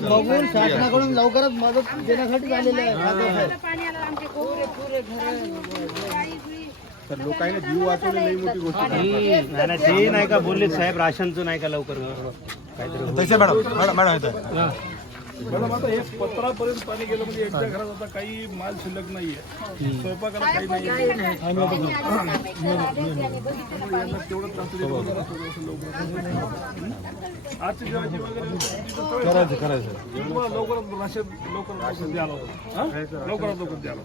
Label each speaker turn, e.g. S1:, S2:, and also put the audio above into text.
S1: बघून शासनाकडून लवकरच मदत देण्यासाठी आलेले आहे
S2: घर
S3: लोकांनी जीव वाचवणे लई मोठी गोष्ट
S4: नाही नाही, ते नाही का बोलले साहेब राशनचं नाही का लवकर
S3: तसे मॅडम मॅडम मॅडम
S5: मॅडम आता हे पत्रापर्यंत पाणी गेलं म्हणजे एकट्या घरात आता काही माल शिल्लक नाहीये. स्वयंपाकाला काही नाहीये. यांना तेवढं वगैरे थोडंसं लवकर आजची जेवायची वगैरे करायचं करायचं. लवकरात राशन लवकर राशन द्यायला होतं. हा? लवकरात लवकर द्यायला